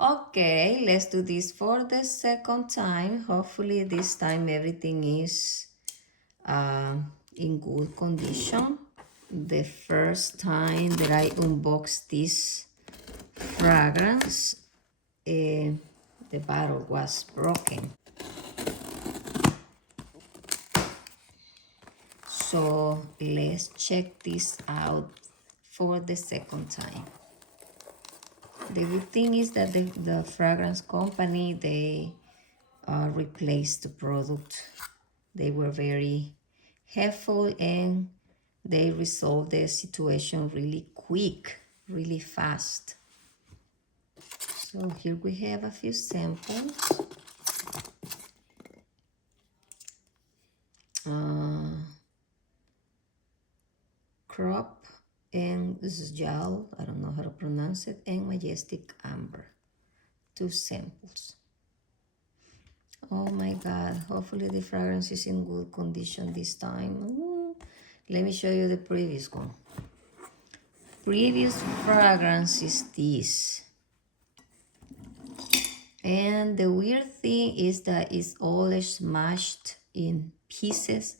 Okay, let's do this for the second time. Hopefully this time everything is uh, in good condition. The first time that I unboxed this fragrance, the bottle was broken. So let's check this out for the second time. The good thing is that the fragrance company, they replaced the product. They were very helpful and they resolved the situation really quick, really fast. So here we have a few samples. Crop and Zjal, I don't know how to pronounce it, and Majestic Amber. Two samples. Oh my God, hopefully the fragrance is in good condition this time. Let me show you the previous one. Previous fragrance is this. And the weird thing is that it's all smashed in pieces,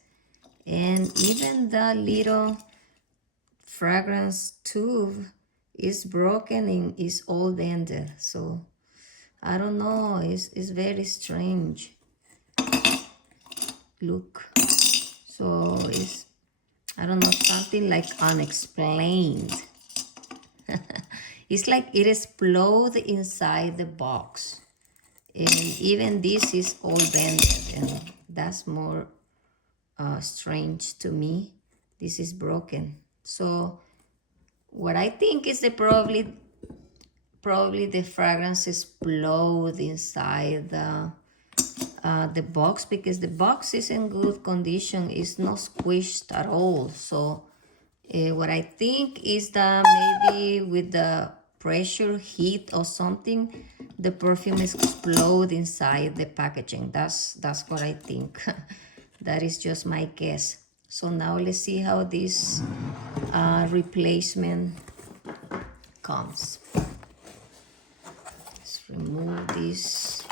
and even the little fragrance tube is broken and is all dented. So I don't know, it's very strange. Look. So it's, I don't know, something like unexplained. It's like it exploded inside the box. And even this is all bended, and that's more strange to me. This is broken. So what I think is the probably the fragrance explode inside the box, because the box is in good condition. It's not squished at all. So what I think is that maybe with the pressure, heat or something, the perfume explode inside the packaging. That's what I think. That is just my guess. So now let's see how this replacement comes. Let's remove these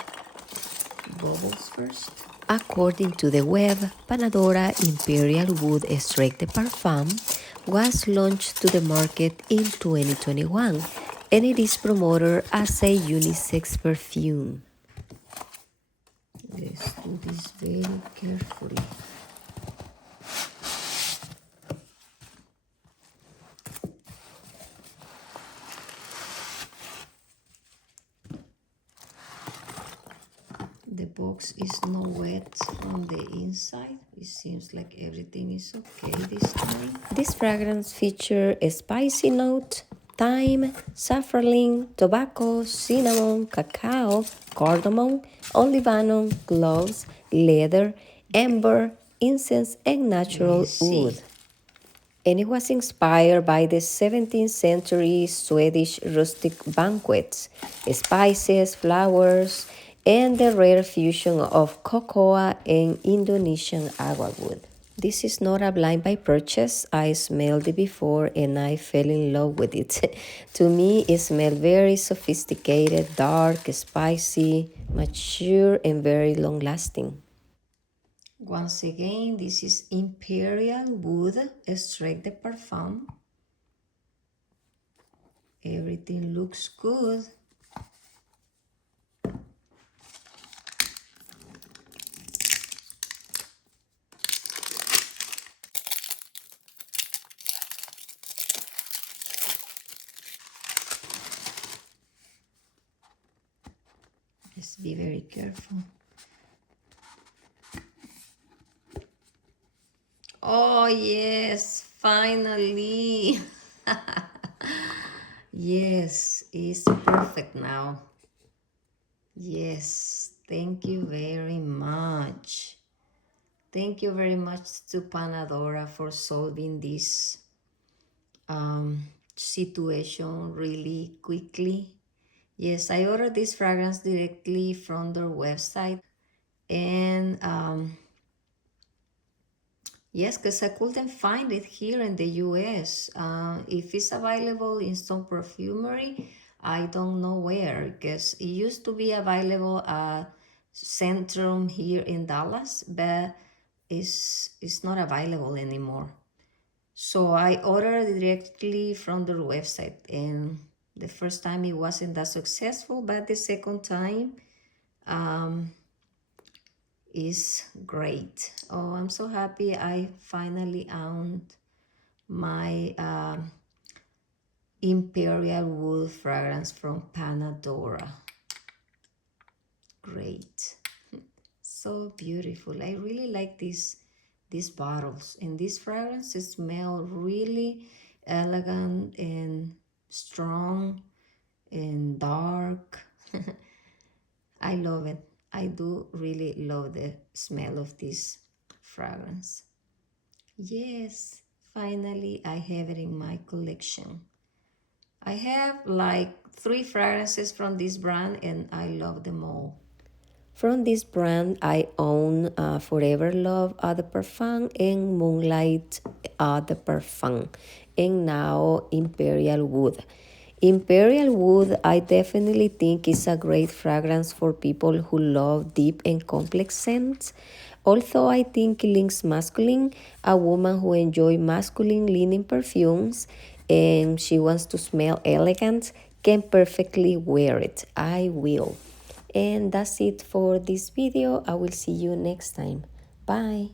bubbles first. According to the web, Panadora Imperial Wood Extrait de Parfum was launched to the market in 2021, and it is promoted as a unisex perfume. Let's do this very carefully. The box is not wet on the inside. It seems like everything is okay this time. This fragrance features a spicy note, thyme, saffron, tobacco, cinnamon, cacao, cardamom, olibanum, cloves, leather, amber, incense, and natural wood. And it was inspired by the 17th century Swedish rustic banquets, spices, flowers, and the rare fusion of cocoa and Indonesian agua wood. This is not a blind buy purchase. I smelled it before and I fell in love with it. To me, it smelled very sophisticated, dark, spicy, mature, and very long lasting. Once again, this is Imperial Wood Extrait de Parfum. Everything looks good. Let's be very careful. Oh yes, finally. Yes, it's perfect now. Yes, thank you very much. Thank you very much to Panadora for solving this situation really quickly. Yes, I ordered this fragrance directly from their website, and yes, because I couldn't find it here in the US. If it's available in some perfumery, I don't know where, because it used to be available at Centrum here in Dallas, but it's not available anymore. So I ordered directly from their website, and the first time it wasn't that successful, but the second time is great. Oh, I'm so happy I finally owned my Imperial Wood fragrance from Panadora. Great. So beautiful. I really like these bottles, and these fragrances smell really elegant and strong and dark. I love it. I do really love the smell of this fragrance. Yes, finally I have it in my collection. I have like 3 fragrances from this brand and I love them all. From this brand, I own Forever Love Eau de Parfum and Moonlight Eau de Parfum, and now Imperial Wood. Imperial Wood, I definitely think is a great fragrance for people who love deep and complex scents. Although I think it links masculine, a woman who enjoys masculine leaning perfumes and she wants to smell elegant can perfectly wear it. I will. And that's it for this video. I will see you next time. Bye.